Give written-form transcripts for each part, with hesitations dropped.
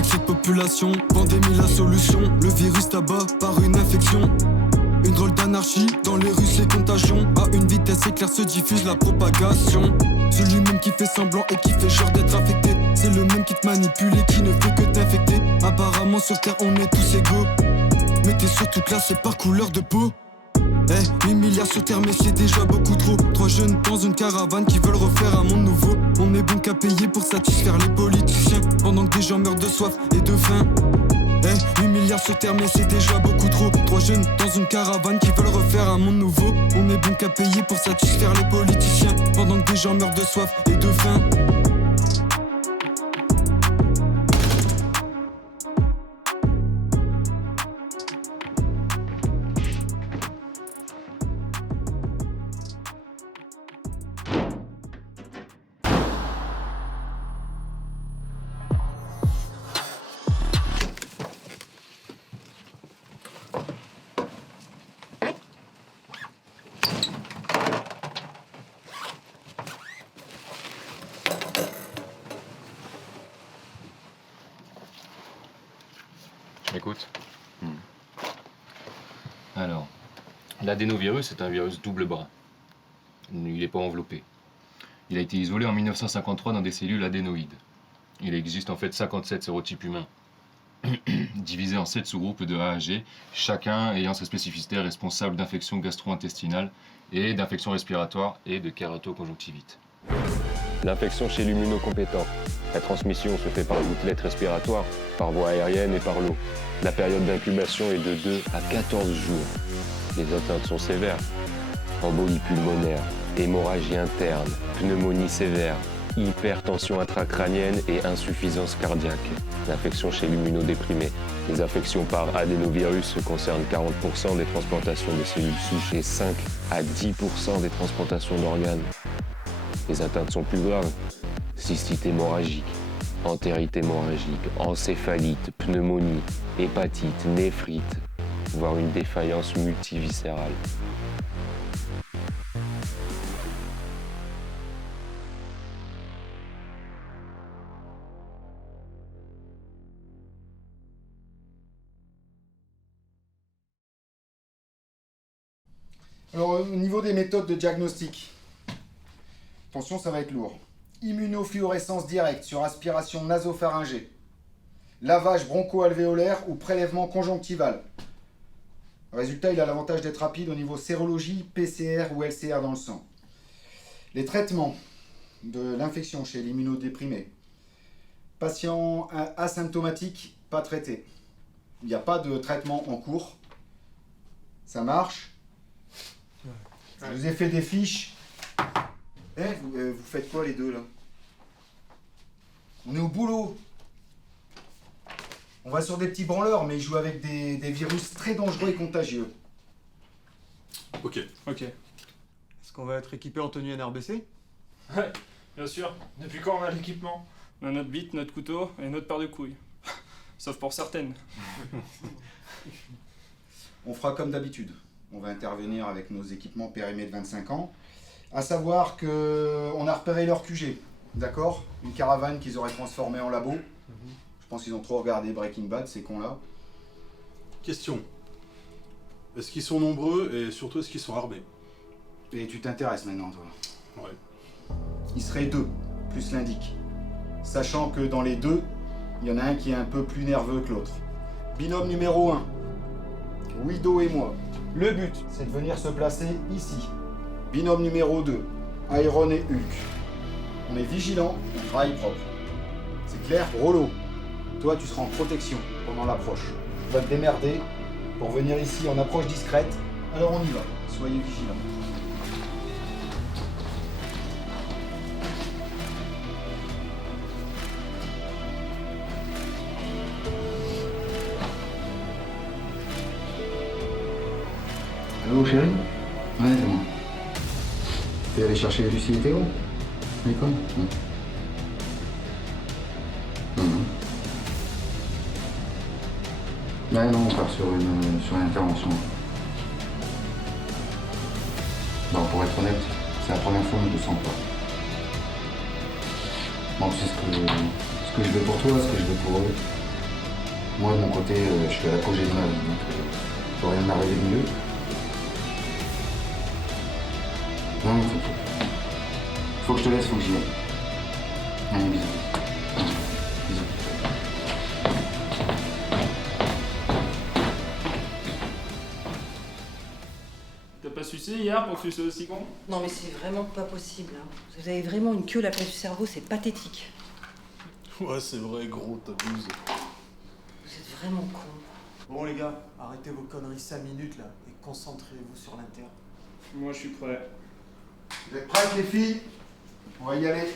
Excès de population, pandémie la solution. Le virus tabac par une infection. Une drôle d'anarchie, dans les rues c'est contagion. À une vitesse éclair se diffuse la propagation. Celui même qui fait semblant et qui fait genre d'être affecté, c'est le même qui te manipule et qui ne fait que t'infecter. Apparemment sur terre on est tous égaux, mais t'es surtout classé par couleur de peau. 8 milliards sur terre mais c'est déjà beaucoup trop. 3 jeunes dans une caravane qui veulent refaire un monde nouveau. On est bon qu'à payer pour satisfaire les politiciens, pendant que des gens meurent de soif et de faim. 8 milliards sur terre mais c'est déjà beaucoup trop. 3 jeunes dans une caravane qui veulent refaire un monde nouveau. On est bon qu'à payer pour satisfaire les politiciens, pendant que des gens meurent de soif et de faim. Écoute. Alors, l'adénovirus est un virus double bras. Il n'est pas enveloppé. Il a été isolé en 1953 dans des cellules adénoïdes. Il existe en fait 57 sérotypes humains, divisés en 7 sous-groupes de A à G, chacun ayant sa spécificité responsable d'infections gastro-intestinales et d'infections respiratoires et de kératoconjonctivite. L'infection chez l'immunocompétent. La transmission se fait par gouttelettes respiratoires, par voie aérienne et par l'eau. La période d'incubation est de 2 à 14 jours. Les atteintes sont sévères. Embolie pulmonaire, hémorragie interne, pneumonie sévère, hypertension intracrânienne et insuffisance cardiaque. L'infection chez l'immunodéprimé. Les infections par adénovirus concernent 40% des transplantations de cellules souches et 5 à 10% des transplantations d'organes. Les atteintes sont plus graves. Cystite hémorragique, entérite hémorragique, encéphalite, pneumonie, hépatite, néphrite, voire une défaillance multiviscérale. Alors, au niveau des méthodes de diagnostic, attention, ça va être lourd. Immunofluorescence directe sur aspiration nasopharyngée. Lavage broncho-alvéolaire ou prélèvement conjonctival. Le résultat, il a l'avantage d'être rapide au niveau sérologie, PCR ou LCR dans le sang. Les traitements de l'infection chez l'immunodéprimé. Patient asymptomatique, pas traité. Il n'y a pas de traitement en cours. Ça marche. Je vous ai fait des fiches. Vous faites quoi les deux là? On est au boulot. On va sur des petits branleurs, mais ils jouent avec des virus très dangereux et contagieux. Ok. Est-ce qu'on va être équipé en tenue NRBC? Ouais, bien sûr. Depuis quand on a l'équipement? On a notre bite, notre couteau et notre paire de couilles. Sauf pour certaines. On fera comme d'habitude. On va intervenir avec nos équipements périmés de 25 ans. À savoir qu'on a repéré leur QG, d'accord? Une caravane qu'ils auraient transformée en labo. Je pense qu'ils ont trop regardé Breaking Bad, ces cons-là. Question. Est-ce qu'ils sont nombreux et surtout est-ce qu'ils sont armés? Et tu t'intéresses maintenant, toi? Ouais. Ils seraient 2, plus l'indique. Sachant que dans les 2, il y en a un qui est un peu plus nerveux que l'autre. Binôme numéro 1, Wido et moi. Le but, c'est de venir se placer ici. Binôme numéro 2, Iron et Hulk. On est vigilant, on travaille propre. C'est clair? Rollo, toi tu seras en protection pendant l'approche. Tu vas te démerder pour venir ici en approche discrète. Alors on y va, soyez vigilants. Allô chérie? Ouais, c'est moi. T'es allé chercher Lucie et Théo? L'école? Ouais, non, on part sur une intervention. Non, pour être honnête, c'est la première fois que je le sens pas. Bon, tu sais ce que je veux pour toi, ce que je veux pour eux. Moi, de mon côté, je suis à l'apogée de ma vie, donc faut rien m'arriver de mieux. Non, non, t'inquiète. Faut que je te laisse, faut que j'y aille. Allez, bisous. Bisous. T'as pas sucé hier pour que tu sois aussi con? Non mais c'est vraiment pas possible. Hein. Vous avez vraiment une queue à la place du cerveau, c'est pathétique. Ouais, c'est vrai, gros, t'abuses. Vous êtes vraiment con. Bon les gars, arrêtez vos conneries 5 minutes là et concentrez-vous sur l'inter. Moi je suis prêt. Vous êtes prêtes les filles? On va y aller.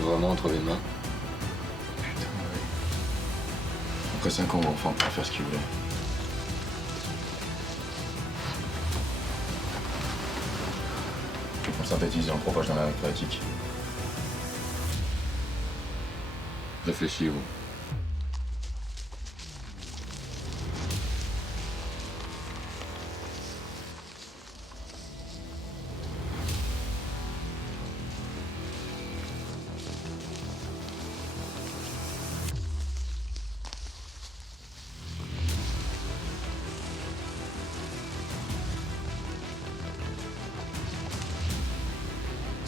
Vraiment entre les mains. Putain, ouais. Après 5 ans, l'enfant pourra faire ce qu'il voulait. On synthétise et on propage dans la récréatique. Réfléchis, vous.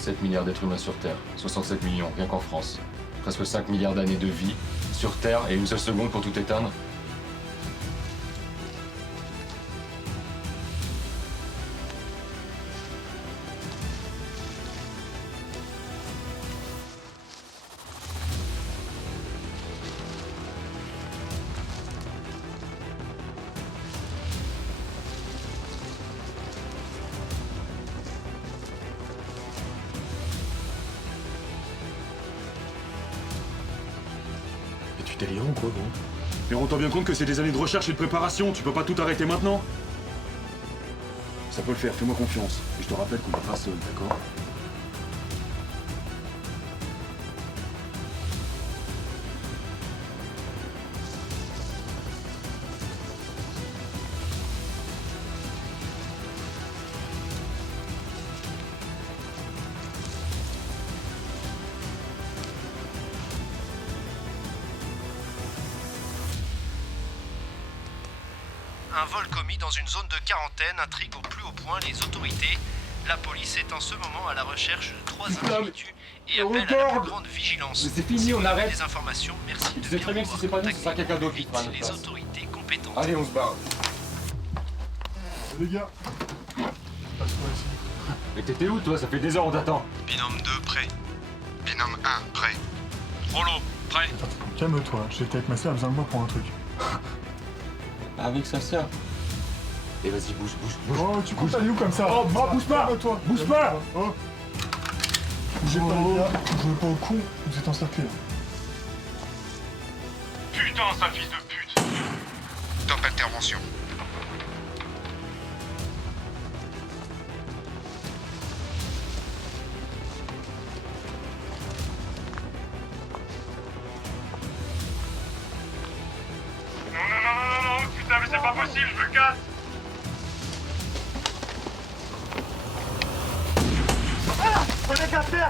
« 7 milliards d'êtres humains sur Terre, 67 millions, rien qu'en France. Presque 5 milliards d'années de vie sur Terre et une seule seconde pour tout éteindre. Mais tu délires ou quoi, gros? Mais rends-toi bien compte que c'est des années de recherche et de préparation, tu peux pas tout arrêter maintenant. Ça peut le faire, fais-moi confiance. Et je te rappelle qu'on va pas seul, d'accord? Un vol commis dans une zone de quarantaine intrigue au plus haut point les autorités. La police est en ce moment à la recherche de 3 individus et appelle à la plus grande vigilance. Mais c'est fini, on arrête. Des informations, merci de Tu sais très bien que si c'est pas nous, ce sera quelqu'un d'autre qui fera notre les place. autorités compétentes. Allez, on se barre. Les gars, passe-moi ici. Mais t'étais où, toi? Ça fait des heures on t'attend. Binôme 2 prêt. Binôme 1, prêt. Rollo, prêt. Calme-toi, j'étais avec ma sœur, besoin de moi pour un truc. Avec sa sœur. Et vas-y, bouge. Oh, tu comptes aller où comme ça? Oh, bouge pas! Calme-toi. Bouge pas! Oh. Bougez pas, les gars, jouez pas au con, vous êtes encerclés. Putain, sale fils de pute. Top intervention. Non, putain, mais c'est pas possible, je me casse!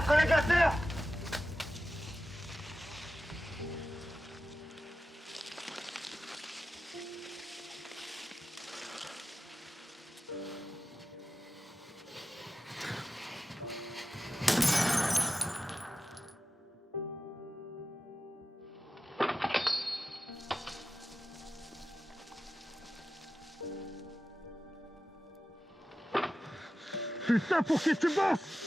Collègue à terre! Putain, pour qui tu bosses?